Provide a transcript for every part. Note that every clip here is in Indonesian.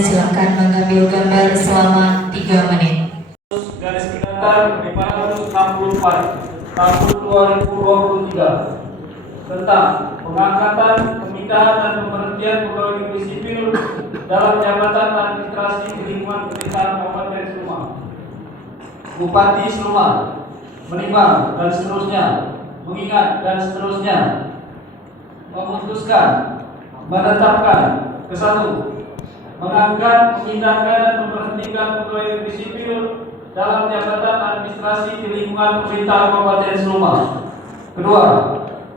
Silakan mengambil gambar selama 3 menit. Garis Pindahkan 564 tahun 2023 tentang pengangkatan, pemindahan dan pemberhentian pegawai negeri sipil dalam jabatan administrasi di lingkungan pemerintahan Kabupaten Sleman. Bupati Sleman menimbang dan seterusnya, mengingat dan seterusnya, memutuskan, menetapkan ke-1, mengangkat, memindahkan dan memberhentikan pegawai negeri sipil dalam jabatan administrasi di lingkungan pemerintahan Kabupaten Sleman. Kedua,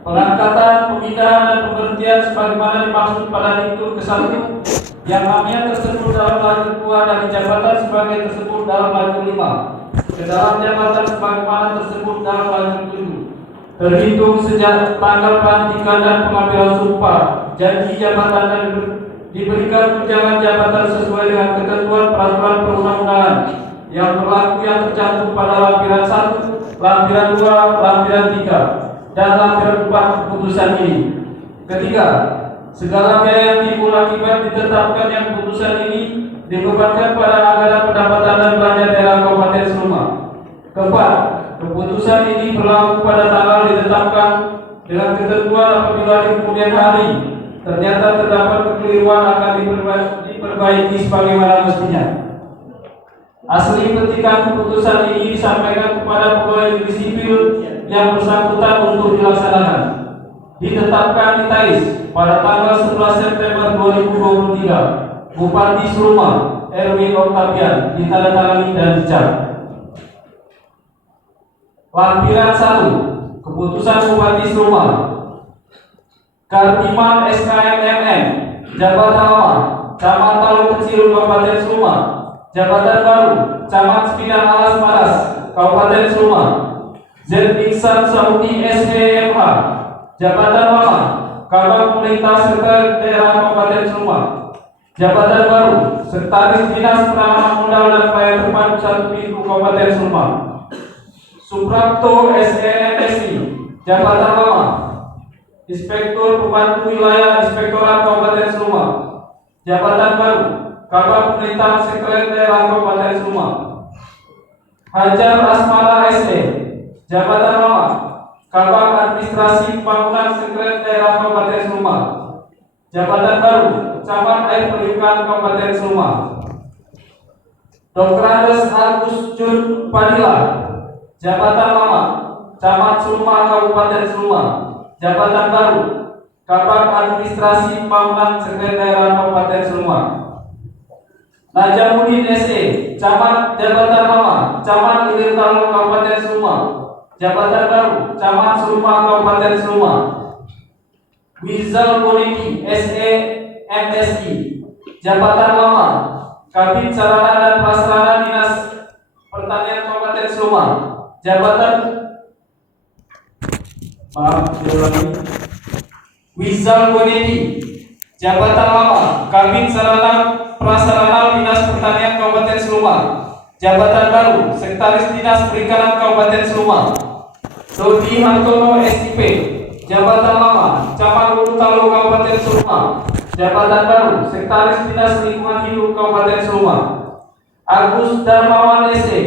pengangkatan, pemindahan dan pemberhentian sebagaimana dimaksud pada diktum ke-1 yang namanya tersebut dalam lajur 2 dari jabatan sebagai tersebut dalam lajur 5 ke dalam jabatan sebagaimana tersebut dalam lajur 7 terhitung sejak tanggal pelantikan dan pengambilan sumpah janji jabatan dan diberikan tunjangan jabatan sesuai dengan ketentuan peraturan perundang-undangan yang berlaku yang tercantum pada lampiran 1, lampiran 2, lampiran 3, dan lampiran 4 keputusan ini. Ketiga, segala biaya yang timbul akibat ditetapkan yang keputusan ini dibebankan pada anggaran pendapatan dan belanja daerah Kabupaten Sleman. Keempat, keputusan ini berlaku pada tanggal ditetapkan dengan ketentuan apabila di kemudian hari ternyata terdapat kekeliruan akan diperbaiki sebagaimana mestinya. Asli petikan keputusan ini disampaikan kepada pegawai negeri sipil yang bersangkutan untuk dilaksanakan. Ditetapkan di TAIS pada tanggal 11 September 2023. Bupati Sleman Erwin Octavian ditandatangani dan dicap. Lampiran 1, keputusan Bupati Sleman. Kartiman SKMMM, jabatan lama, Camat Talu Kecil, Kabupaten Sleman. Jabatan baru, Camat Sepidang Alas Paras, Kabupaten Sleman. Z. Iksan Saudi SHMH, jabatan lama, Kabag Pemerintah Serta Daerah Kabupaten Sleman. Jabatan baru, Sekretaris Dinas Penanaman Modal dan Pelayanan Terpadu 1 Pintu Kabupaten Sleman. Suprapto SEMSI, jabatan lama, Inspektur Pembantu Wilayah Inspektorat Kabupaten Sleman. Jabatan baru, Kabag Pemerintah Sekretariat Daerah Kabupaten Sleman. Hajar Asmara SE, jabatan lama, Kabag Administrasi Pembangunan Sekretariat Daerah Kabupaten Sleman. Jabatan baru, Camat Air Perlindungan Kabupaten Sleman. Dr. Agus Jun Padilla, jabatan lama, Camat Sulma Kabupaten Sleman. Jabatan baru, Kabag Administrasi Pembangunan Sekretariat Daerah Kabupaten Sleman. Najamuddin SE, Camat, jabatan lama, Camat Ilir-Talo Kabupaten Sleman. Jabatan baru, Camat Sulma Kabupaten Sleman. Wizal Bonedi SE MSI, jabatan lama, Kabin Sarana dan Prasarana Dinas Pertanian Kabupaten Sleman. Jabatan Wizal Bonedi, jabatan lama, Kabin Sarana Prasarana Dinas Pertanian Kabupaten Sleman. Jabatan baru, Sekretaris Dinas Perikanan Kabupaten Sleman. Dodi Hartono SIP, jabatan lama, Camat Urutalo Kabupaten Sleman. Jabatan baru, Sekretaris Dinas Lingkungan Hidup Kabupaten Sleman. Agus Darmawan SE,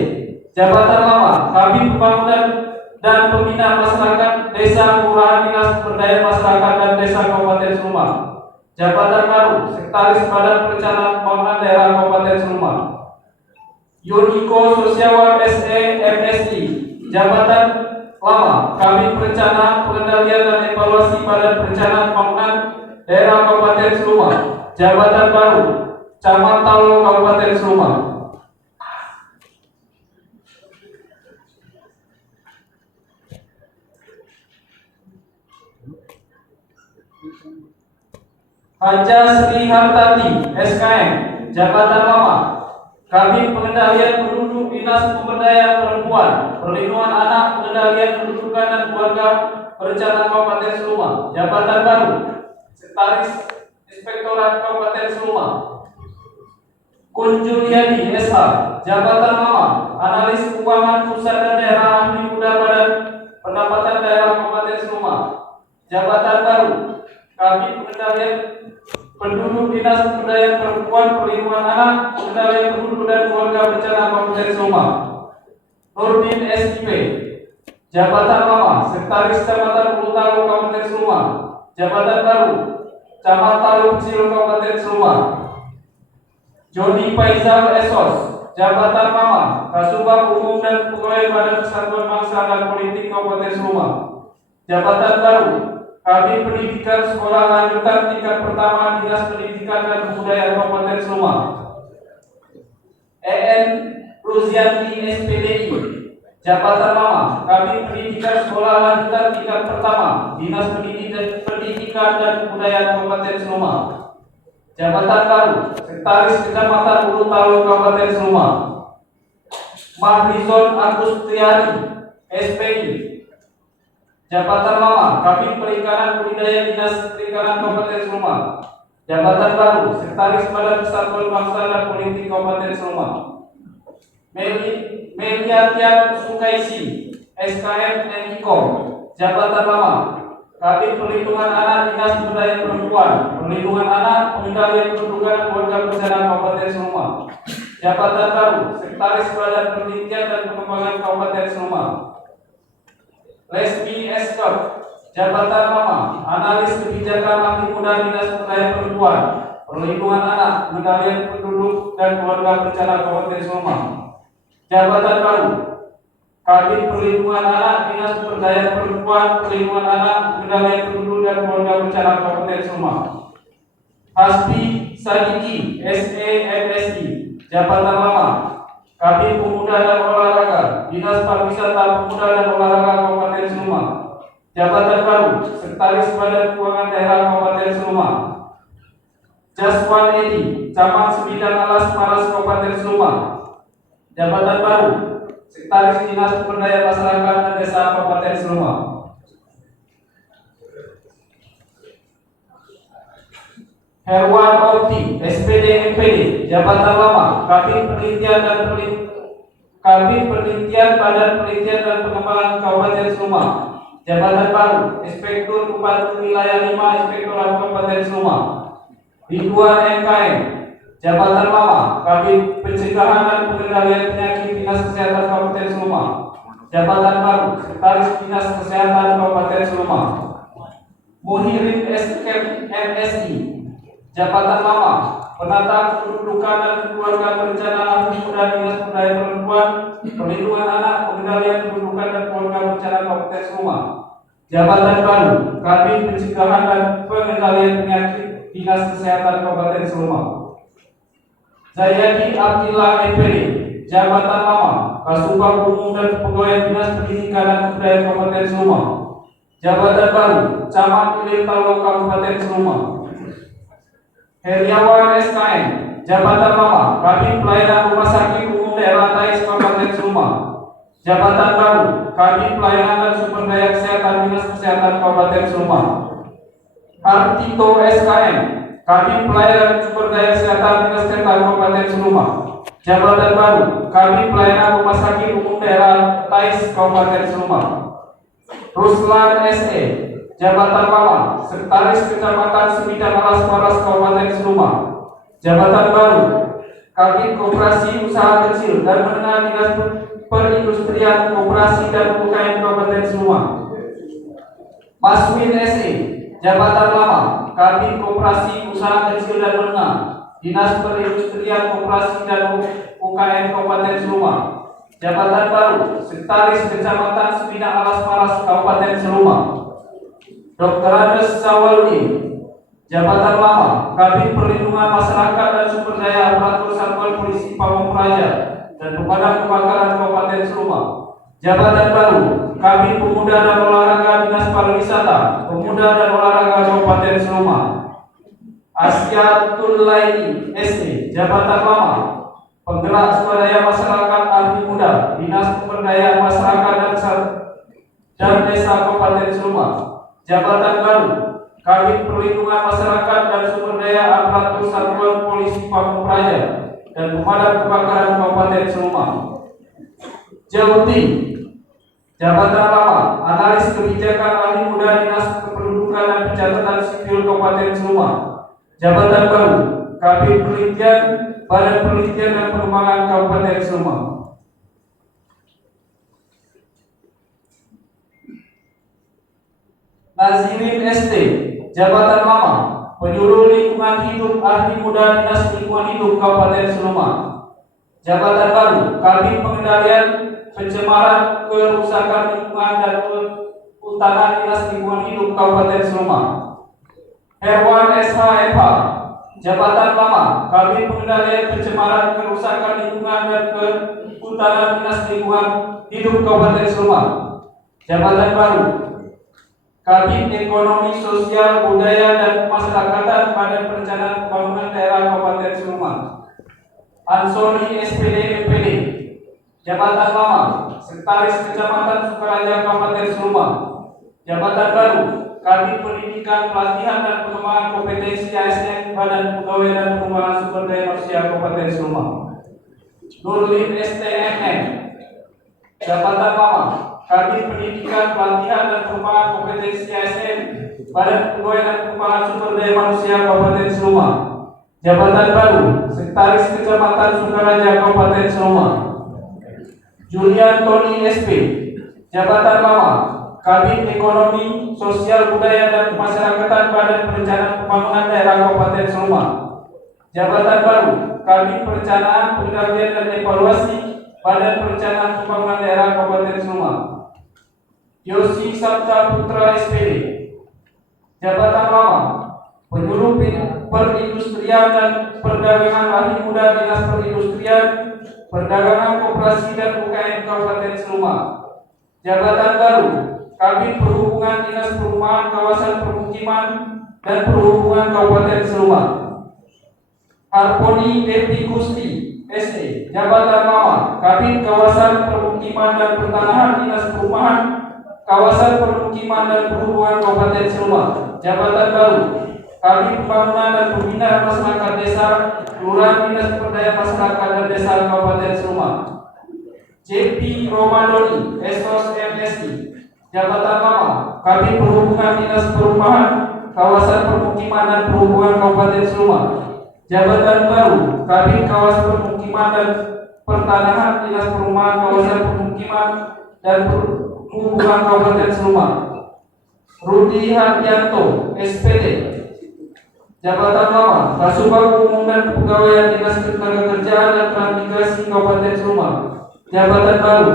jabatan lama, Kabin Pembangunan dan Pembinaan Masyarakat Desa Kelurahan Dinas Pemberdayaan Masyarakat dan Desa Kabupaten Sleman. Jabatan baru, Sekretaris Badan Perencanaan Pembangunan Daerah Kabupaten Sleman. Yuniko Sosiawan SE MSI, jabatan lama, Kabin Perencanaan, Pengendalian dan Evaluasi Badan Perencanaan Pembangunan Daerah Kabupaten Sleman. Jabatan baru, Camat Talo Kabupaten Sleman. Haja Sri Hartati SKM, jabatan lama, Kabin Pengendalian Penduduk Dinas Pemberdayaan Perempuan, Perlindungan Anak, Pengendalian Pendudukan dan Keluarga Berencana Kabupaten Seluma. Jabatan baru Sekretaris Inspektorat Kabupaten Seluma. Kun Juliadi SH, Jabatan Mama, Analis Keuangan Pusat dan Daerah Ahli Muda Badan Pendapatan Daerah Kabupaten Seluma. Jabatan baru Kabin Pengendalian Penduduk Dinas Pemberdayaan Perempuan, Perlindungan Anak, Pengendalian Penduduk dan Keluarga Berencana Kabupaten Seluma. Nurdin SIP, Jabatan Mama, Sekretaris Kecamatan Ulutaro Kabupaten Seluma. Jabatan baru Camat Talu Kecil Kabupaten Seluma. Joni Faizal Esos, Jabatan Mama, Kasubag Umum dan Pegawai Badan Persatuan Bangsa dan Politik Kabupaten Seluma. Jabatan baru Kabin Pendidikan Sekolah Lanjutan Tingkat Pertama Dinas Pendidikan dan Kebudayaan Kabupaten Seluma. EN Ruzianti SPDI, Jabatan Mama, Kabin Pendidikan Sekolah Lanjutan Tingkat Pertama Dinas Pendidikan dan Kebudayaan Kabupaten Seluma. Jabatan baru Sekretaris Kecamatan Ulutaro Kabupaten Seluma. Mahrizon Agus Triari SPI, Jabatan Mama, Kabin Perikanan Budidaya Dinas Perikanan Kabupaten Seluma. Jabatan baru Sekretaris Badan Persatuan Bangsa dan Politik Kabupaten Seluma. Meliatian Sukaisi SKM Nikom, Jabatan Mama, Kabin Perlindungan Anak Dinas Pemberdayaan Perempuan, Perlindungan Anak, Pengendalian Pendudukan dan Keluarga Berencana Kabupaten Seluma. Jabatan baru Sekretaris Badan Penelitian dan Pengembangan Kabupaten Seluma. Lesmi Eskot, Jabatan Mama, Analis Kebijakan Ahli Muda Dinas Pemberdayaan Perempuan, Perlindungan Anak, Pengendalian Penduduk dan Keluarga Berencana Kabupaten Seluma. Jabatan baru Kabin Perlindungan Anak Dinas Pemberdayaan Perempuan, Perlindungan Anak, Pengendalian Penduduk dan Keluarga Berencana Kabupaten Seluma. Hasbi Sadiki SEMSI, Jabatan Mama, Kabin Pemuda dan Olahraga Dinas Pariwisata Pemuda dan Olahraga Kabupaten Seluma. Jabatan baru Sekretaris Badan Keuangan Daerah Kabupaten Seluma. Jaswan Edi, Camat Sebidang Alas Maras Kabupaten Seluma. Jabatan baru Sekretaris Dinas Pemberdayaan Masyarakat dan Desa Kabupaten Seluma. Herwan Opti SPD MPD, Jabatan Lama, Kabin Penelitian Badan Penelitian dan Pengembangan Kabupaten Seluma. Jabatan baru Inspektur Pembantu Wilayah 5 Inspektorat Kabupaten Seluma. Ridwan MKM, Jabatan Lama, Kabin Pencegahan dan Pengendalian Penyakit Dinas Kesehatan Kabupaten Seluma. Jabatan baru Sekretaris Dinas Kesehatan Kabupaten Seluma. Muhirin MSI, Jabatan Lama, Penata Kependudukan dan Keluarga Berencana Ahli Muda Dinas Pemberdayaan Perempuan, Perlindungan Anak, Pengendalian Kependudukan dan Keluarga Berencana Kabupaten Seluma. Jabatan baru Kabin Pencegahan dan Pengendalian Penyakit Dinas Kesehatan Kabupaten Seluma. Zayadi Abdillah MPD, Jabatan Lama, Kasubag Umum dan Pegawai Dinas Pendidikan dan Kebudayaan Kabupaten Seluma. Jabatan baru Camat Ilir Talo Kabupaten Seluma. Heriawan SKM, Jabatan Lama, Kabin Pelayanan Rumah Sakit Umum Daerah Tais Kabupaten Seluma. Jabatan baru Kabin Pelayanan dan Sumber Daya Kesehatan Dinas Kesehatan Kabupaten Seluma. Hartito SKM, Kabin Pelayanan Sumber Daya Kesehatan Dinas Kesehatan Kabupaten Seluma. Jabatan baru Kabin Pelayanan Rumah Sakit Umum Daerah Tais Kabupaten Seluma. Ruslan SE, Jabatan Lama, Sekretaris Kecamatan Sebidang Alas Maras Kabupaten Seluma. Jabatan baru Kabin Koperasi Usaha Kecil dan Menengah Dinas Perindustrian Koperasi dan UKM Kabupaten Seluma. Maswin SE, Jabatan Lama, Kabin Koperasi Usaha Kecil dan Menengah Dinas Perindustrian Koperasi dan UKM Kabupaten Seluma. Jabatan baru Sekretaris Kecamatan Sebidang Alas Maras Kabupaten Seluma. Dr. Andes Sawaldi, Jabatan Lama, Kabin Perlindungan Masyarakat dan Sumber Daya Aparatur Satuan Polisi Pamong Praja dan Pemadam Kebakaran Kabupaten Seluma. Jabatan baru Kabin Pemuda dan Olahraga Dinas Pariwisata Pemuda dan Olahraga Kabupaten Seluma. Asyatul Laini SE, Jabatan Lama, Penggerak swadaya masyarakat ahli muda Dinas Pemberdayaan Masyarakat dan Desa Kabupaten Seluma. Jabatan baru Kabid Perlindungan Masyarakat dan Sumber Daya Aparatur Satuan Polisi Pamung Praja dan Pemadam Kebakaran Kabupaten Seluma. Jauti Jabatan lama Analis Kebijakan Ahli Muda Dinas Kependudukan dan Pencatatan Sipil Kabupaten Seluma. Jabatan baru Kabid Penelitian Badan Penelitian dan Pengembangan Kabupaten Seluma. Nazirin ST Jabatan lama Penyuluh Lingkungan Hidup Ahli Muda Dinas Lingkungan Hidup Kabupaten Seluma. Jabatan baru Kabid Pengendalian Pencemaran Kerusakan Lingkungan dan Kehutanan Dinas Lingkungan Hidup Kabupaten Seluma. Herwan SHFH Jabatan lama Kabid Pengendalian Pencemaran Kerusakan Lingkungan dan Kehutanan Dinas Lingkungan Hidup Kabupaten Seluma. Jabatan baru Kabid Ekonomi Sosial Budaya dan Pemasyarakatan Badan Perencanaan Pembangunan Daerah Kabupaten Seluma. Ansori SPD MPD Jabatan lama Sekretaris Kecamatan Sukaraja Kabupaten Seluma. Jabatan baru Kabid Pendidikan Pelatihan dan Pengembangan Kompetensi ASN Badan Pegawai dan Pengembangan Sumber Daya Manusia Kabupaten Seluma. Nurlin STMN Jabatan lama Kabid Pendidikan Pelatihan dan Pengembangan Kompetensi ASN Badan Pegawai dan Pengembangan Sumber Daya Manusia Kabupaten Seluma. Jabatan baru Sekretaris Kecamatan Sukaraja Kabupaten Seluma. Julian Tony SP Jabatan lama Kabid Ekonomi Sosial Budaya dan Pemasyarakatan Badan Perencanaan Pembangunan Daerah Kabupaten Seluma. Jabatan baru Kabid Perencanaan Pengendalian dan Evaluasi Badan Perencanaan Pembangunan Daerah Kabupaten Seluma. Yosi Sabta Putra SPD Jabatan lama Penyuluh Perindustrian dan Perdagangan Ahli Muda Dinas Perindustrian, Perdagangan Koperasi dan UKM Kabupaten Seluma. Jabatan baru Kabid Perhubungan Dinas Perumahan Kawasan Permukiman dan Perhubungan Kabupaten Seluma. Harponi Devi Gusti SE Jabatan lama Kabid Kawasan Permukiman dan Pertanahan Dinas Perumahan Kawasan Permukiman dan Perhubungan Kabupaten Seluma. Jabatan baru Kabid Pembangunan dan Pembinaan Masyarakat Desa Kelurahan Dinas Pemberdayaan Masyarakat dan Desa Kabupaten Seluma. JP Romadoni Esos MSI Jabatan lama Kabid Perhubungan Dinas Perumahan Kawasan Permukiman dan Perhubungan Kabupaten Seluma. Jabatan baru Kabid Kawasan Permukiman dan Pertanahan Dinas Perumahan Kawasan Permukiman dan Perhubungan Kabupaten Seluma. Rudi Hardianto SPD Jabatan lama Kasubag Umum dan Kepegawaian Dinas Ketenagakerjaan dan Transmigrasi Kabupaten Seluma. Jabatan baru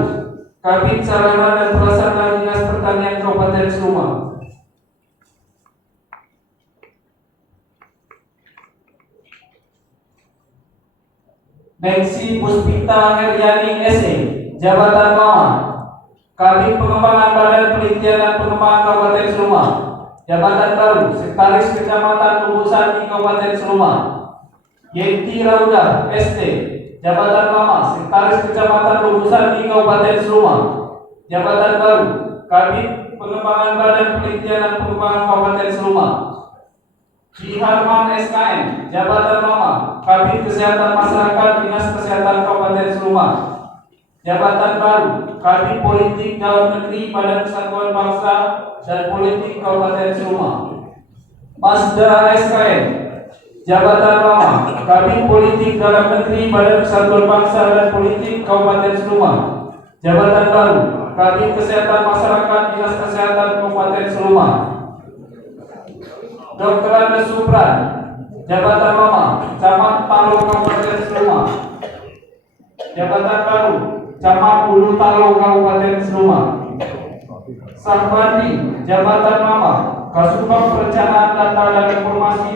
Kabid Sarana dan Prasarana Dinas Pertanian Kabupaten Seluma. Nancy Puspita Heriani SE Jabatan lama Kabid Pengembangan Badan Penelitian dan Pengembangan Kabupaten Seluma. Jabatan baru Sekretaris Kecamatan Lubusan di Kabupaten Seluma. Yenti Rauda ST Jabatan lama Sekretaris Kecamatan Lubusan di Kabupaten Seluma. Jabatan baru Kabid Pengembangan Badan Penelitian dan Pengembangan Kabupaten Seluma. Harman SKM Jabatan lama Kabid Kesehatan Masyarakat Dinas Kesehatan Kabupaten Seluma. Jabatan baru Kabid Politik Dalam Negeri Badan Persatuan Bangsa dan Politik Kabupaten Seluma. Masda SKM Jabatan lama Kabid Politik Dalam Negeri Badan Persatuan Bangsa dan Politik Kabupaten Seluma. Jabatan baru Kabid Kesehatan Masyarakat Dinas Kesehatan Kabupaten Seluma. Dr. Andes Supran Jabatan lama Camat Talo Kabupaten Seluma. Jabatan baru Camat Ulu Talo Kabupaten Seluma. Sahbandi Jabatan lama Kasubag Perencanaan Data dan Informasi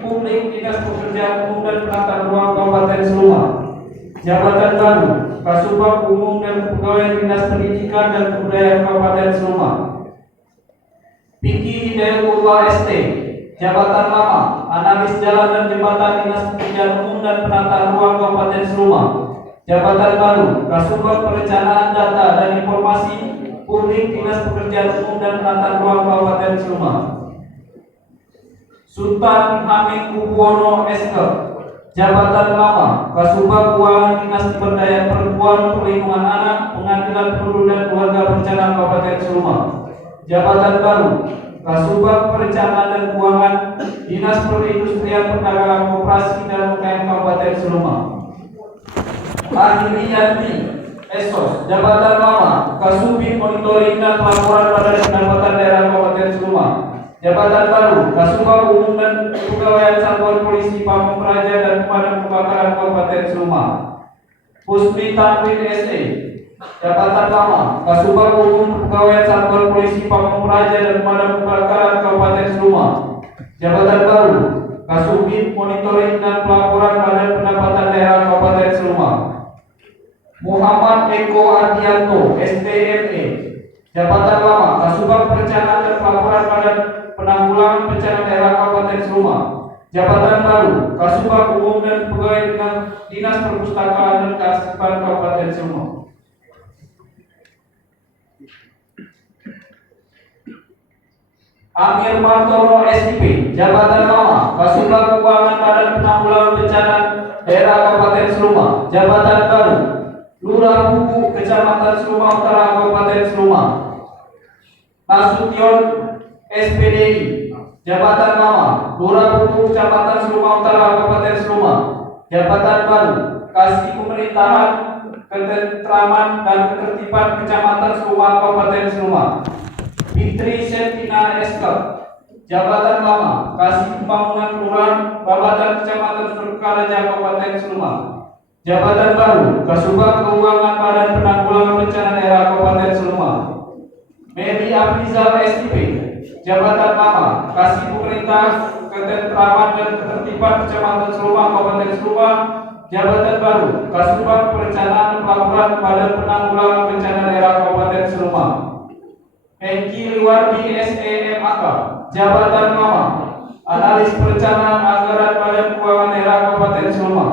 Publik Dinas Pekerjaan Umum dan Penata Ruang Kabupaten Seluma. Jabatan baru Kasubag Umum dan Pegawai Dinas Pendidikan dan Kebudayaan Kabupaten Seluma. Piki Hidayatullah ST Jabatan lama, analis jalan dan jembatan Dinas Pekerjaan Umum dan Penataan Ruang Kabupaten Seluma. Jabatan baru, Kasubag Perencanaan Data dan Informasi Publik Dinas Pekerjaan Umum dan Penataan Ruang Kabupaten Seluma. Sultan Hamid Kubuwono SK. Jabatan lama, Kasubag Keuangan Dinas Pemberdayaan Perempuan, Perlindungan Anak, Pengadilan Penduduk dan Keluarga Berencana Kabupaten Seluma. Jabatan baru, Kasubag Perencanaan dan Keuangan Dinas Perindustrian Perdagangan Koperasi dan UKM Kabupaten Seluma. Akhirianti Esos. Jabatan lama, Kasubit Monitoring dan Pelaporan Badan Pendapatan Daerah Kabupaten Seluma. Jabatan baru, Kasubag Umum dan Kepegawaian Satuan Polisi Pamung Praja dan Pemadam Kebakaran Kabupaten Seluma. Puspi Tanwin SE. Jabatan lama, Kasubag Umum Kepegawaian Satuan Polisi Pamung Praja dan Pemadam Kebakaran Kabupaten Seluma. Jabatan baru, Kasubit Monitoring dan Pelaporan Badan Pendapatan Daerah Kabupaten Seluma. Muhammad Eko Ardianto STME. Jabatan lama, Kasubag Perencanaan dan Pelaporan Badan Penanggulangan Bencana Daerah Kabupaten Seluma. Jabatan baru, Kasubag Umum dan Pegawai Dinas Perpustakaan dan Kearsipan Kabupaten Seluma. Amir Martono SIP. Jabatan lama, Kasubag Keuangan Badan Penanggulangan Bencana Daerah Kabupaten Seluma. Jabatan baru, Lurah Buku Kecamatan Seluma Utara Kabupaten Seluma. Nasution SPDI. Jabatan lama, Lurah Buku Kecamatan Seluma Utara Kabupaten Seluma. Jabatan baru, Kasih Pemerintahan, Ketentraman dan Ketertiban Kecamatan Seluma Kabupaten Seluma. Fitri Septina SK. Jabatan lama, Kasih Pembangunan Kelurahan Babatan Kecamatan Surakaraja Kabupaten Seluma. Jabatan baru, Kasubag Keuangan Badan Penanggulangan Bencana Daerah Kabupaten Seluma. Mary Afrizal SIP. Jabatan lama, Kasih Pemerintah, Ketentraman dan Ketertiban Kecamatan Seluma Kabupaten Seluma. Jabatan baru, Kasubag Perencanaan Pelaporan Badan Penanggulangan Bencana Daerah Kabupaten Seluma. Hengki Liwardi SEMAK. Jabatan lama, Analis Perencanaan Anggaran Badan Keuangan Daerah Kabupaten Seluma.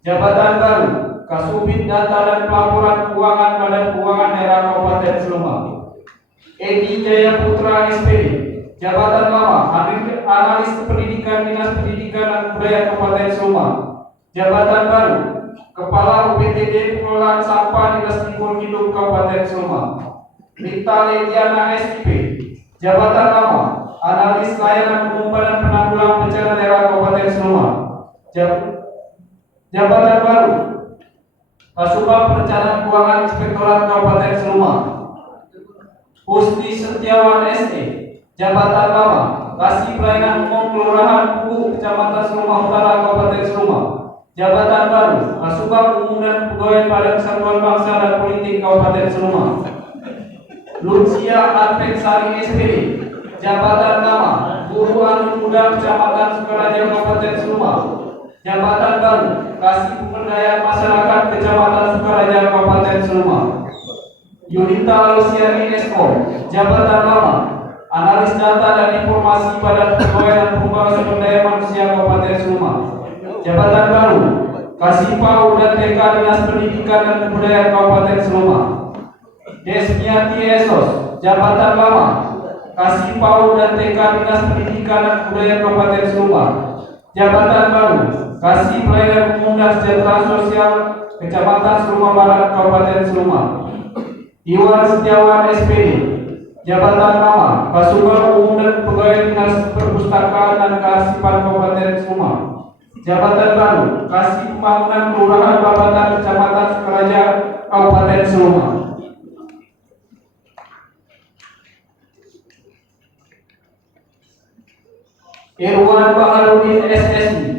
Jabatan baru, Kasubit Data dan Pelaporan Keuangan Badan Keuangan Daerah Kabupaten Seluma. Edi Jaya Putra SPD. Jabatan lama, Analis Pendidikan Dinas Pendidikan dan Kebudayaan Kabupaten Seluma. Jabatan baru, Kepala UPTD Pengelolaan Sampah Dinas Lingkungan Hidup Kabupaten Seluma. Rita Letiana SIP. Jabatan lama, Analis Layanan Umum Badan Penanggulangan Bencana Daerah Kabupaten Seluma. Jabatan baru, Kasubag Perencanaan Keuangan Inspektorat Kabupaten Seluma. Pusti Setiawan SE. Jabatan lama, Kasih Pelayanan Umum Kelurahan Buku Kecamatan Seluma Utara Kabupaten Seluma. Jabatan baru, Kasubag Umum dan Pegawai Badan Kesatuan Bangsa dan Politik Kabupaten Seluma. Lucia Advensari SPD. Jabatan lama, Guru Anu Muda Kecamatan Sukaraja Kabupaten Seluma. Jabatan baru, Kasih Pemberdayaan Masyarakat Kecamatan Sukaraja Kabupaten Seluma. Yunita Luciani SO. Jabatan lama, Analis Data dan Informasi Badan Kepegawaian dan Pengembangan Sumber Daya Manusia Kabupaten Seluma. Jabatan baru, Kasih PAUD dan TK Dinas Pendidikan dan Kebudayaan Kabupaten Seluma. Desmiati Esos. Jabatan lama, Kasih PAUD dan TK Dinas Pendidikan dan Kebudayaan Kabupaten Seluma. Jabatan baru, Kasih Pelayanan Umum dan Kesejahteraan Sosial Kecamatan Seluma Barat Kabupaten Seluma. Iwan Setiawan SPD. Jabatan lama, Kasubag Umum dan Pegawai Dinas Perpustakaan dan Kearsipan Kabupaten Seluma. Jabatan baru, Kasih Pembangunan Kelurahan Babatan Kecamatan Sukaraja Kabupaten Seluma. Irwan Baharudin SSI.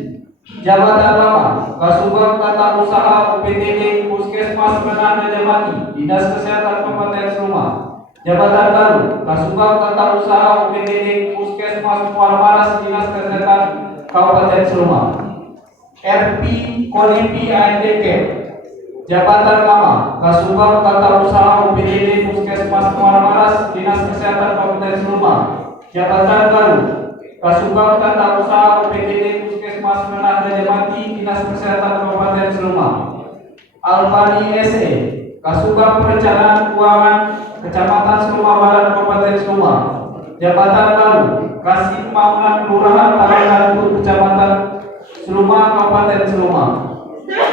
Jabatan lama, Kasubag Tata Usaha UPTD Puskesmas Menan Jamati Dinas Kesehatan Kabupaten Seluma. Jabatan baru, Kasubag Tata Usaha UPTD Puskesmas Muarmaras Dinas Kesehatan Kabupaten Seluma. RP Kolipi ANDK. Jabatan lama, Kasubag Tata Usaha UPTD Puskesmas Muarmaras Dinas Kesehatan Kabupaten Seluma. Jabatan baru, Kasubag Tata Usaha UPTD Puskesmas Menah Rajamati Dinas Kesehatan Kabupaten Seluma. Alfani SE Kasubag Perencanaan Keuangan Kecamatan Seluma Barat Kabupaten Seluma. Jabatan baru Kasih Pembangunan Kelurahan Tarunan Kecamatan Seluma Kabupaten Seluma.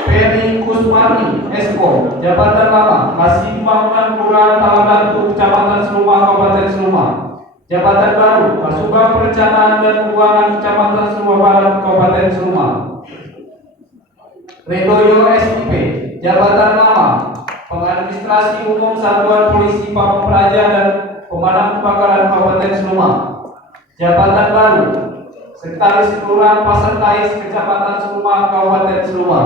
Peri Kusmarni Esko Jabatan lama Kasih Pembangunan Kelurahan Tarunan Kecamatan Seluma Kabupaten Seluma. Jabatan baru Kasubag Perencanaan dan Keuangan Kecamatan Seluma Barat Kabupaten Seluma. Redoyo SIP Jabatan lama Pengadministrasi Umum Satuan Polisi Pamong Praja dan Pemadam Kebakaran Kabupaten Seluma. Jabatan baru Sekretaris Kelurahan Pasar Tais Kecamatan Seluma Kabupaten Seluma.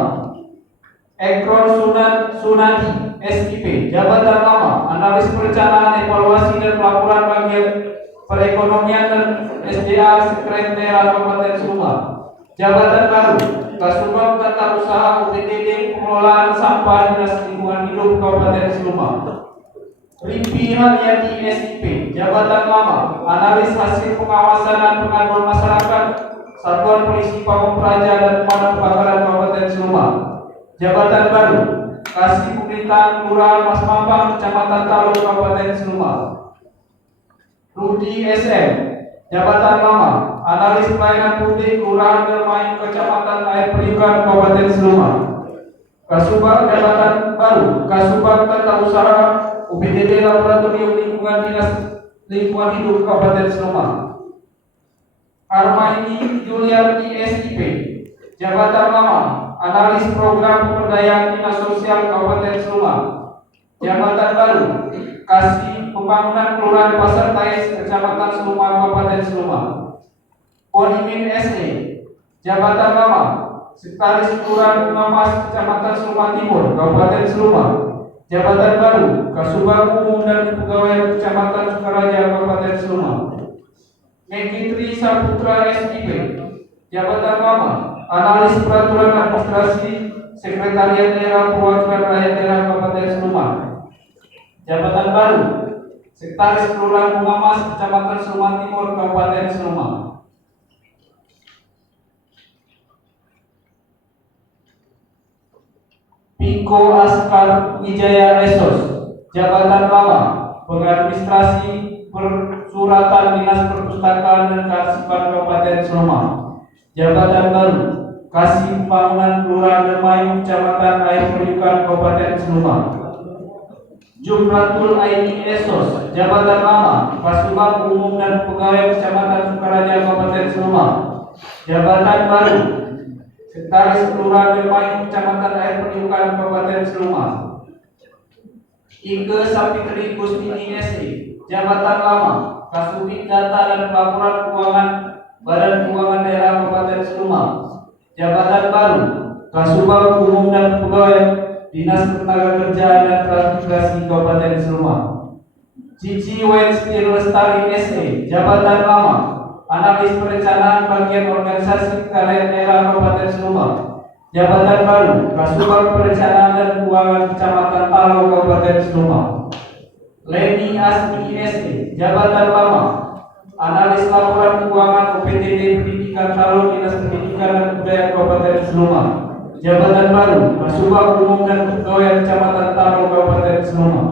Ekron Sunadi SIP Jabatan lama Analis Perencanaan Evaluasi dan Pelaporan Bagian Perekonomian dan SDA Sekretariat Kabupaten Seluma. Jabatan baru Kasubag Tata Usaha UPTD Pengelolaan Sampah Dinas Lingkungan Hidup Kabupaten Seluma. Rimpi Haryati SIP Jabatan lama Analis Hasil Pengawasan dan Pengaduan Masyarakat Satuan Polisi Pamong Praja dan Pemadam Kebakaran Kabupaten Seluma. Jabatan baru Kasih Pemerintahan Kelurahan Mas Mampang Kecamatan Talun Kabupaten Seluma. Rudi SM Jabatan lama Analis Pelayanan Publik Kelurahan Dermain Kecamatan Air Periukan Kabupaten Seluma. Kasubag Jabatan baru Kasubag Tata Usaha UPTD Laboratorium Lingkungan Dinas Lingkungan Hidup Kabupaten Seluma. Armaini Yuliarti SIP Jabatan lama Analis Program Pemberdayaan Dinas Sosial Kabupaten Seluma. Jabatan baru Kasih Pembangunan Kelurahan Pasar Tais Kecamatan Seluma Kabupaten Seluma. Ponimin SE Jabatan lama Sekretaris Kelurahan Bungamas Kecamatan Seluma Timur Kabupaten Seluma. Jabatan baru Kasubag Umum dan Kepegawaian Kecamatan Sukaraja Kabupaten Seluma. Megitri Saputra SIP Jabatan lama Analis Peraturan Administrasi Sekretariat Daerah Perwakilan Rakyat Daerah Kabupaten Seluma. Jabatan baru Sekretaris Kelurahan Bungamas Kecamatan Seluma Timur Kabupaten Seluma. Piko Askar Wijaya Esos Jabatan lama Pengadministrasi Persuratan Dinas Perpustakaan dan Kearsipan Kabupaten Seluma. Jabatan baru Kasih Pembangunan Kelurahan Dermayu Kecamatan Air Periukan Kabupaten Seluma. Jumratul Aini Esos Jabatan lama Kasubag Umum dan Pegawai Kecamatan Sukaraja Kabupaten Seluma. Jabatan baru Sekretaris Kelurahan Dermayu Kecamatan Air Periukan Kabupaten Seluma. Ike Sapitri Kusmini SI Jabatan lama Kasubit Data dan Pelaporan Keuangan Badan Keuangan Daerah Kabupaten Seluma. Jabatan baru Kasubag Umum dan Pegawai Dinas Ketenagakerjaan dan Transmigrasi Kabupaten Seluma. Cici Wednesday Lestari SE Jabatan lama Analis Perencanaan Bagian Organisasi Sekretariat Daerah Kabupaten Seluma. Jabatan baru Kasubag Perencanaan dan Keuangan Kecamatan Talo Kabupaten Seluma. Leni Asmi SE Jabatan lama Analis Laporan Keuangan UPTD Pendidikan Talo Dinas Pendidikan dan Kebudayaan Kabupaten Seluma. Jabatan baru Kasubag Umum dan Kepegawaian Kecamatan Talo Kabupaten Seluma.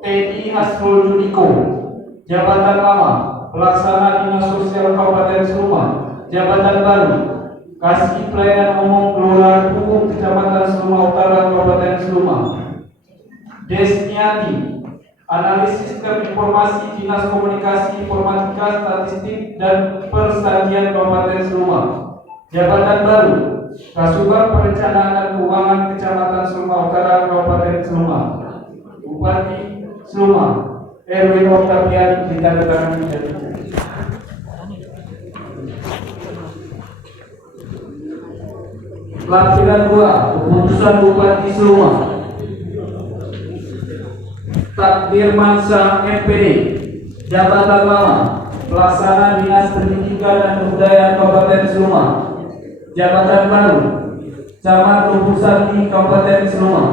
Teddy Hasrul Judiko Jabatan lama Pelaksana Dinas Sosial Kabupaten Seluma. Jabatan baru Kasih Pelayanan Umum Kelurahan Hukum Kecamatan Seluma Utara Kabupaten Seluma. Desniati Analis Sistem Informasi Dinas Komunikasi Informatika Statistik dan Persajian Kabupaten Seluma. Jabatan baru Kasubag Perencanaan dan Keuangan Kecamatan Seluma Utara Kabupaten Seluma. Bupati Seluma Erwin Octavian ditandatangani menjadi Lampiran 2 Keputusan Bupati Seluma. Takdir Mansa MPD Jabatan lama Pelaksana Dinas Pendidikan dan Kebudayaan Kabupaten Seluma. Jabatan baru Camat Lubusati Kabupaten Seluma.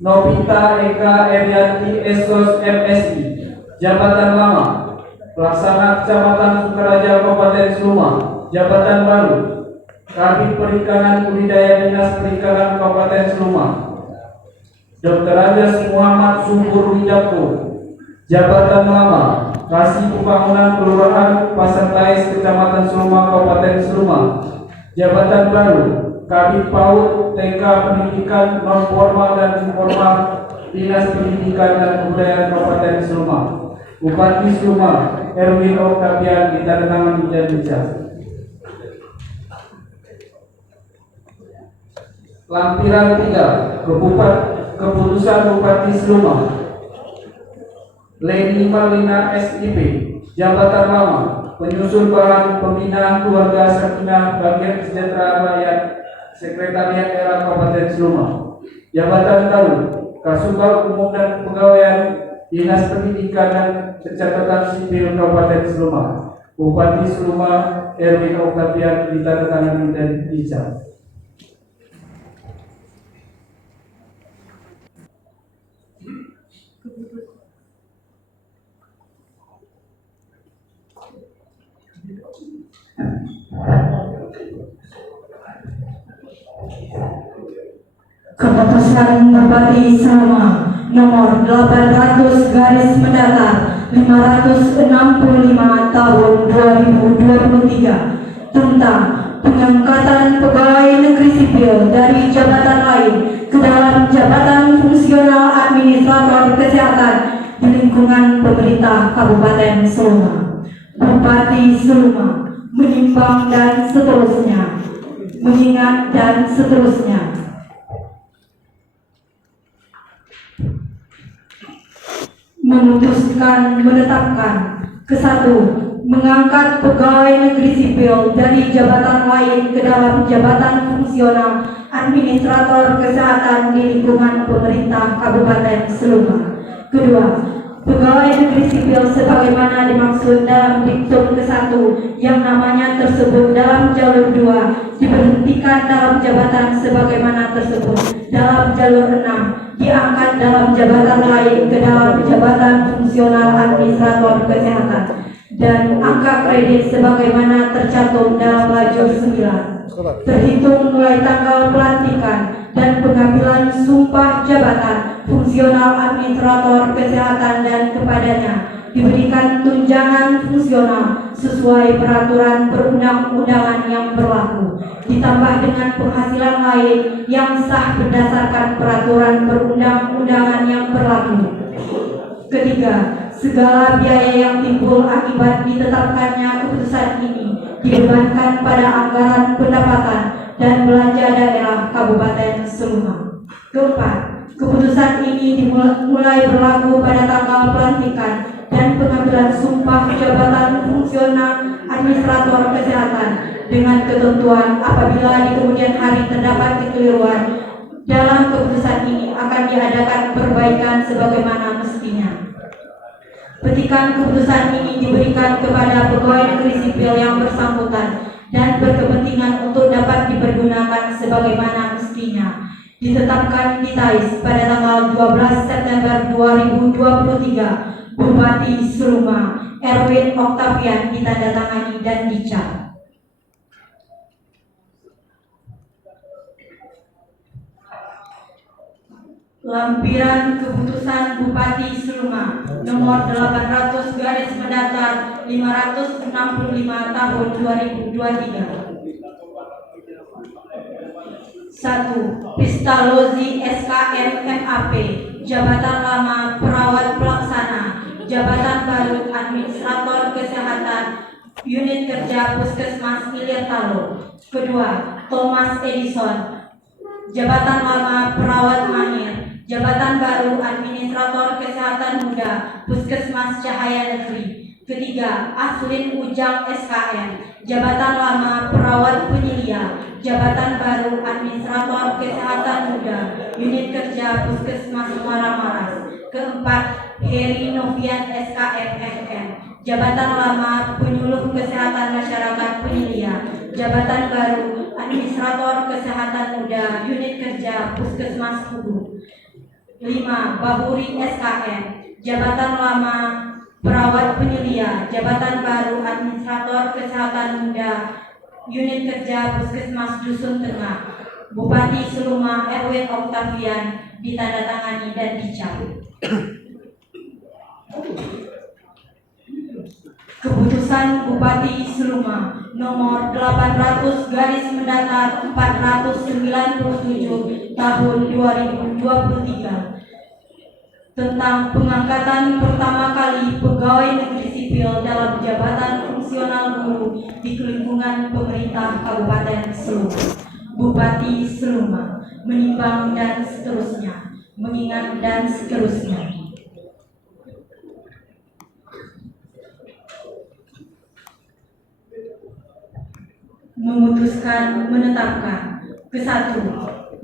Novita Eka Erianti Esos MSI Jabatan lama Pelaksana Kecamatan Sukaraja Kabupaten Seluma, jabatan baru Kabid Perikanan Budidaya Dinas Perikanan Kabupaten Seluma. Dr. Anjas Muhammad Subur Wijako, jabatan lama Kasih Pembangunan Kelurahan Pasar Tais Kecamatan Seluma Kabupaten Seluma. Jabatan baru Kabid PAUD TK Pendidikan Non Formal dan Informal Dinas Pendidikan dan Kebudayaan Kabupaten Seluma. Bupati Seluma Erwin Octavian ditandatangani dan dicap. Lampiran 3 Keputusan Bupati Seluma Leni Malina SIP, jabatan lama penyusun bahan pembinaan keluarga Sakinah Bagian Kesejahteraan Rakyat Sekretariat Daerah Kabupaten Seluma. Jabatan baru Kasubag Umum dan Pegawaian Dinas Pendidikan dan Pencatatan Sipil Kabupaten Seluma. Bupati Seluma Erwin Octavian ditandatangani dan dicap. Keputusan Bupati Seluma nomor 800 garis mendatar 565 tahun 2023 tentang pengangkatan pegawai negeri sipil dari jabatan lain ke dalam jabatan fungsional administrator kesehatan di lingkungan pemerintah Kabupaten Seluma. Bupati Seluma menimbang dan seterusnya, mengingat dan seterusnya. Memutuskan menetapkan ke-1, mengangkat pegawai negeri sipil dari jabatan lain ke dalam jabatan fungsional administrator kesehatan di lingkungan pemerintah Kabupaten Seluma. Kedua, pegawai negeri sipil sebagaimana dimaksud dalam diktum ke-1 yang namanya tersebut dalam jalur 2 diberhentikan dalam jabatan sebagaimana tersebut dalam jalur 6 diangkat dalam jabatan lain ke dalam jabatan fungsional administrator kesehatan dan angka kredit sebagaimana tercantum dalam lajur 9 terhitung mulai tanggal pelantikan dan pengambilan sumpah jabatan fungsional administrator kesehatan dan kepadanya diberikan tunjangan fungsional sesuai peraturan perundang-undangan yang berlaku, ditambah dengan penghasilan lain yang sah berdasarkan peraturan perundang-undangan yang berlaku. Ketiga, segala biaya yang timbul akibat ditetapkannya keputusan ini dibebankan pada anggaran pendapatan dan belanja daerah Kabupaten Seluma. Keempat, keputusan ini dimulai berlaku pada tanggal pelantikan dan pengambilan sumpah jabatan fungsional administrator kesehatan dengan ketentuan apabila di kemudian hari terdapat kekeliruan dalam keputusan ini akan diadakan perbaikan sebagaimana mestinya. Petikan keputusan ini diberikan kepada pegawai negeri sipil yang bersangkutan dan berkepentingan untuk dapat dipergunakan sebagaimana mestinya. Ditetapkan di TAIS pada tanggal 12 September 2023. Bupati Seluma Erwin Octavian ditandatangani dan dicap. Lampiran keputusan Bupati Seluma nomor 800 garis mendatar 565 tahun 2023. 1. Pistalozi SKM MAP, jabatan lama perawat pelaksana, jabatan baru administrator kesehatan, unit kerja Puskesmas Ilir Talo. Kedua, Thomas Edison, jabatan lama perawat mahir, jabatan baru administrator kesehatan muda, Puskesmas Cahaya Negeri. Ketiga, Aslin Ujang SKM, jabatan lama perawat penyelia, jabatan baru administrator kesehatan muda, unit kerja Puskesmas Muara Maras. Keempat, Heri Novian SKM FM, jabatan lama penyuluh kesehatan masyarakat penyelia, jabatan baru administrator kesehatan muda, unit kerja Puskesmas Kubu. 5. Bahuri SKM, jabatan lama perawat penyelia, jabatan baru administrator kesehatan muda, unit kerja Puskesmas Dusun Tengah, Bupati Seluma Erwin Octavian ditandatangani dan dicap. Keputusan Bupati Seluma nomor 800 garis mendatar 497 tahun 2023 tentang pengangkatan pertama kali pegawai negeri sipil dalam jabatan fungsional guru di lingkungan pemerintah Kabupaten Seluma. Bupati Seluma menimbang dan seterusnya, mengingat dan seterusnya. Memutuskan menetapkan ke-1,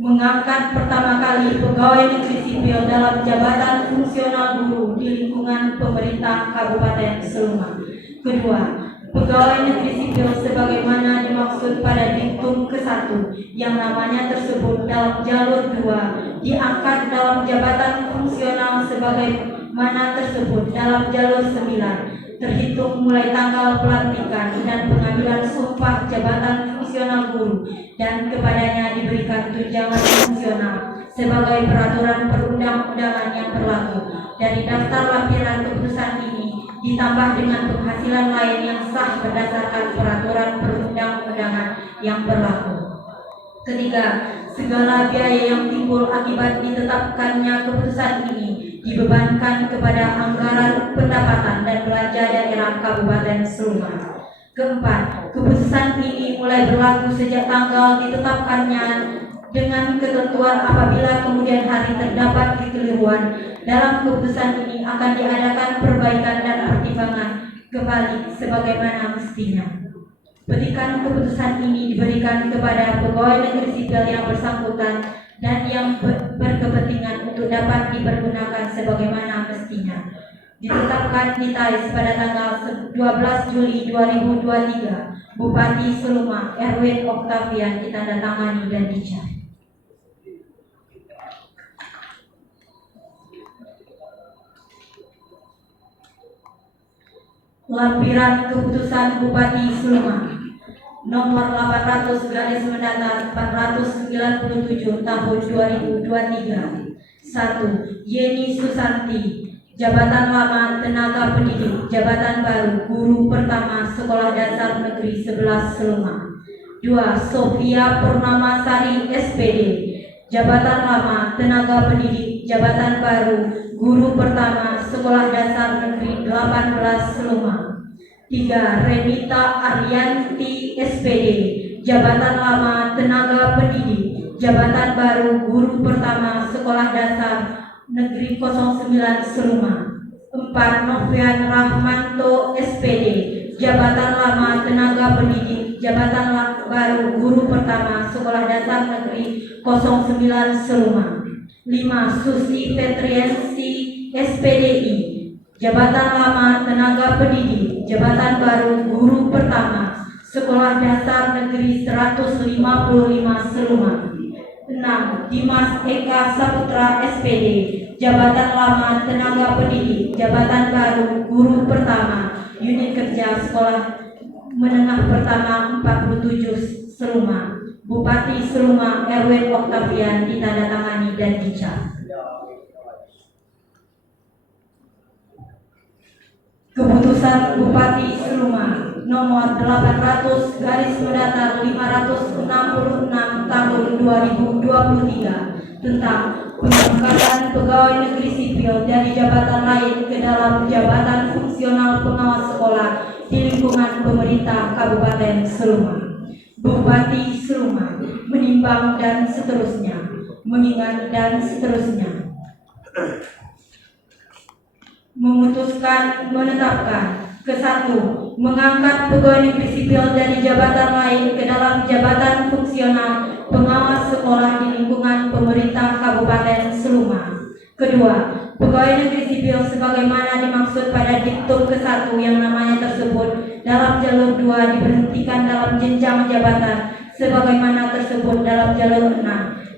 mengangkat pertama kali pegawai negeri sipil dalam jabatan fungsional guru di lingkungan pemerintah Kabupaten Seluma. Kedua, pegawai negeri sipil sebagaimana dimaksud pada diktum ke-1 yang namanya tersebut dalam jalur 2 diangkat dalam jabatan fungsional sebagaimana tersebut dalam jalur 9 terhitung mulai tanggal pelantikan dan pengambilan sumpah jabatan fungsional guru dan kepadanya diberikan tunjangan fungsional sebagai peraturan perundang-undangan yang berlaku. Dari daftar lampiran keputusan ini ditambah dengan penghasilan lain yang sah berdasarkan peraturan perundang-undangan yang berlaku. Ketiga, segala biaya yang timbul akibat ditetapkannya keputusan ini dibebankan kepada anggaran pendapatan dan belanja daerah Kabupaten Seluma. Keempat, keputusan ini mulai berlaku sejak tanggal ditetapkannya dengan ketentuan apabila kemudian hari terdapat kekeliruan dalam keputusan ini akan diadakan perbaikan dan pertimbangan kembali sebagaimana mestinya. Petikan keputusan ini diberikan kepada pegawai negeri sipil yang bersangkutan dan yang berkepentingan untuk dapat dipergunakan sebagaimana mestinya. Ditetapkan di TAIS pada tanggal 12 Juli 2023, Bupati Seluma Erwin Octavian ditandatangani dan dicap. Lampiran keputusan Bupati Seluma nomor 800 garis mendatar 497 tahun 2023. 1. Yeni Susanti, jabatan lama tenaga pendidik, jabatan baru guru pertama Sekolah Dasar Negeri 11 Seluma. 2. Sofia Purnamasari SPD, jabatan lama tenaga pendidik, jabatan baru guru pertama Sekolah Dasar Negeri 18 Seluma. 3. Renita Arianti SPD, jabatan lama tenaga pendidik, jabatan baru guru pertama Sekolah Dasar Negeri 09 Seluma. 4. Novian Rahmanto SPD, jabatan lama tenaga pendidik, jabatan baru guru pertama Sekolah Dasar Negeri 09 Seluma. 5. Susi Petriensi SPDI, jabatan lama tenaga pendidik, jabatan baru guru pertama Sekolah Dasar Negeri 155 Seluma. 6. Dimas Eka Saputra SPD, jabatan lama tenaga pendidik, jabatan baru guru pertama unit kerja Sekolah Menengah Pertama 47 Seluma. Bupati Seluma Erwin Octavian ditandatangani dan dicap. Keputusan Bupati Seluma nomor 800 garis mendatar 566 tahun 2023 tentang pengangkatan pegawai negeri sipil dari jabatan lain ke dalam jabatan fungsional pengawas sekolah di lingkungan pemerintah Kabupaten Seluma. Bupati Seluma menimbang dan seterusnya, mengingat dan seterusnya. Memutuskan menetapkan ke-1, mengangkat pegawai negeri sipil dari jabatan lain ke dalam jabatan fungsional pengawas sekolah di lingkungan pemerintah Kabupaten Seluma. Kedua, pegawai negeri sipil sebagaimana dimaksud pada diktum ke-1 yang namanya tersebut dalam jalur 2 diberhentikan dalam jenjang jabatan sebagaimana tersebut dalam jalur 6,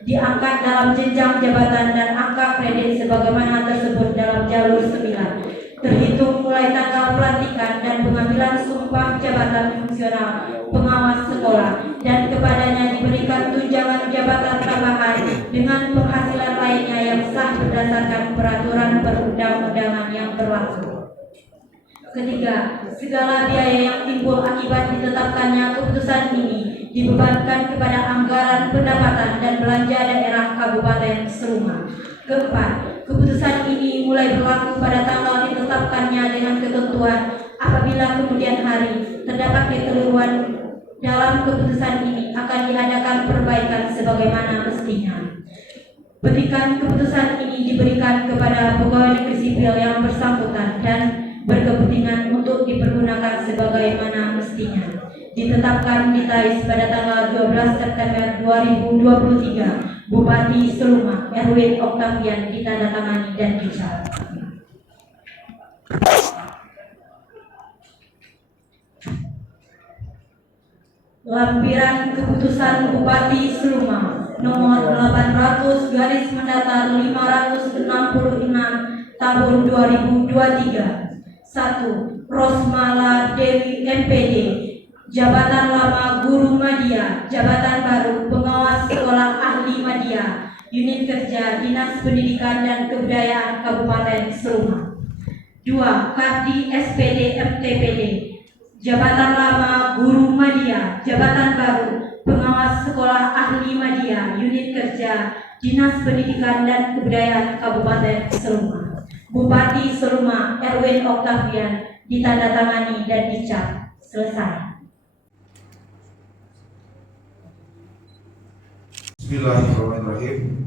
diangkat dalam jenjang jabatan dan angka kredit sebagaimana tersebut dalam jalur 9, terhitung mulai mulai tanggal pelantikan dan pengambilan sumpah jabatan fungsional pengawas sekolah, dan kepadanya diberikan tunjangan jabatan tambahan dengan penghasilan lainnya yang sah berdasarkan peraturan perundang-undangan yang berlaku. Ketiga, segala biaya yang timbul akibat ditetapkannya keputusan ini dibebankan kepada anggaran pendapatan dan belanja daerah Kabupaten Seluma. Keempat, keputusan ini mulai berlaku pada tanggal ditetapkannya dengan ketentuan apabila kemudian hari terdapat kekeliruan dalam keputusan ini akan diadakan perbaikan sebagaimana mestinya. Petikan keputusan ini diberikan kepada pegawai negeri sipil yang bersangkutan dan berkepentingan untuk dipergunakan sebagaimana mestinya. Ditetapkan di TAIS pada tanggal 12 September 2023, Bupati Seluma Erwin Octavian ditandatangani dan dicap. Lampiran Keputusan Bupati Seluma nomor 800/566 tahun 2023. 1. Rosmala Dewi MPD, jabatan lama Guru Madya, jabatan baru Pengawas Sekolah Ahli Madya, Unit Kerja Dinas Pendidikan dan Kebudayaan Kabupaten Seluma. 2. Kardi SPD MTPD, jabatan lama Guru Madya, jabatan baru Pengawas Sekolah Ahli Madya, Unit Kerja Dinas Pendidikan dan Kebudayaan Kabupaten Seluma. Bupati Seluma Erwin Octavian ditandatangani dan dicap. Selesai. Bismillahirrahmanirrahim.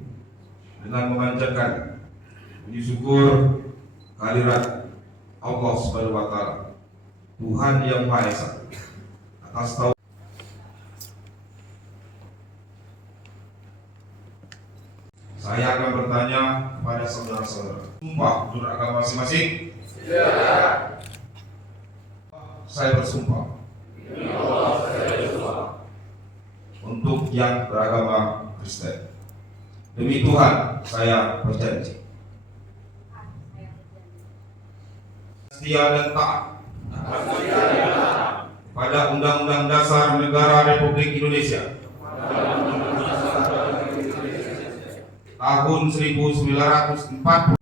Dengan memanjatkan puji syukur kehadirat Allah Subhanahu wa taala, Tuhan yang Maha Esa, atas taufik saya akan bertanya kepada saudara-saudara. Sumpah menurut agama masing-masing? Siap. Saya bersumpah untuk yang beragama Kristen. Demi Tuhan, saya berjanji setia dan taat pada Undang-Undang Dasar Negara Republik Indonesia tahun 1940.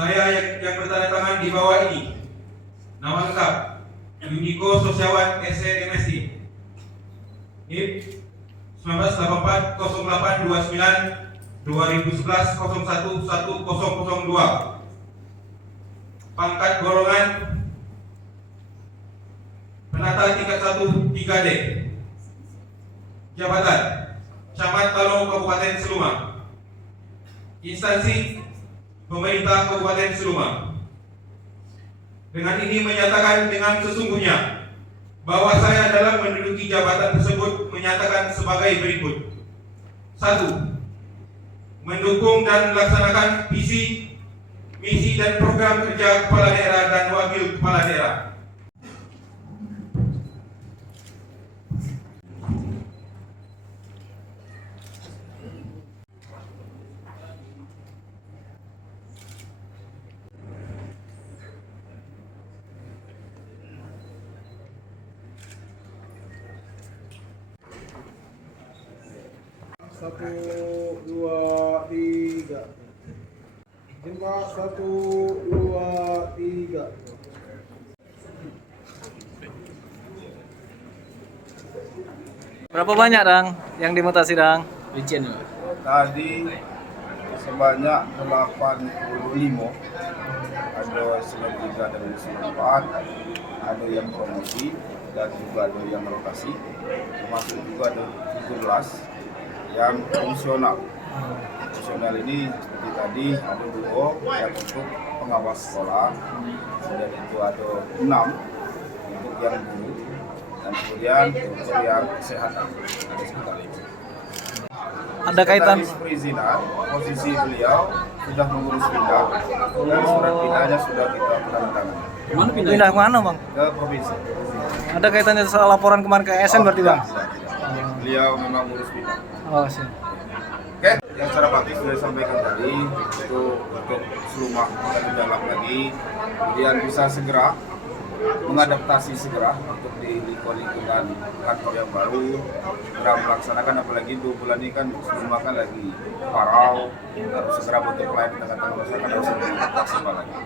Saya yang bertanda tangan di bawah ini, nama lengkap Yuniko Sosiawan SMSI, NIP 1984 08 29 2011 01 1002, pangkat golongan penata tingkat 1 3D, jabatan Camat Talo Kabupaten Seluma, instansi pemerintah Kabupaten Seluma. Dengan ini menyatakan dengan sesungguhnya bahwa saya dalam menduduki jabatan tersebut menyatakan sebagai berikut. 1. Mendukung dan melaksanakan visi, misi dan program kerja kepala daerah dan wakil kepala daerah. Satu, dua, tiga. Jempa 1, 2, 3. Berapa banyak Dang yang dimutasi Dang? Tadi sebanyak 85, ada eselon 3 dan eselon 4, ada yang promosi dan juga ada yang rotasi, termasuk juga ada 17 yang fungsional. Fungsional ini seperti tadi ada 2 yang untuk pengawas sekolah, dan itu ada 6 untuk yang guru, dan kemudian untuk yang kesehatan ada sekitar 5. Ada kaitan Perizinan, posisi beliau sudah mengurus pindah dan surat pindahnya sudah kita tandatangani pindah ke mana bang? ke provinsi. Ada kaitannya soal laporan kemarin ke ASN berarti bang? Tidak. Beliau memang ngurus pindah. Oh sih. Oke, yang secara praktis sudah disampaikan tadi itu untuk Seluma kita dalam lagi, kemudian bisa segera mengadaptasi segera untuk di lingkungan kantor yang baru, segera melaksanakan, apalagi 2 bulan ini kan Seluma kan lagi parau, harus segera bentuk pelayanan di tengah-tengah masyarakat harus lebih maksimal lagi.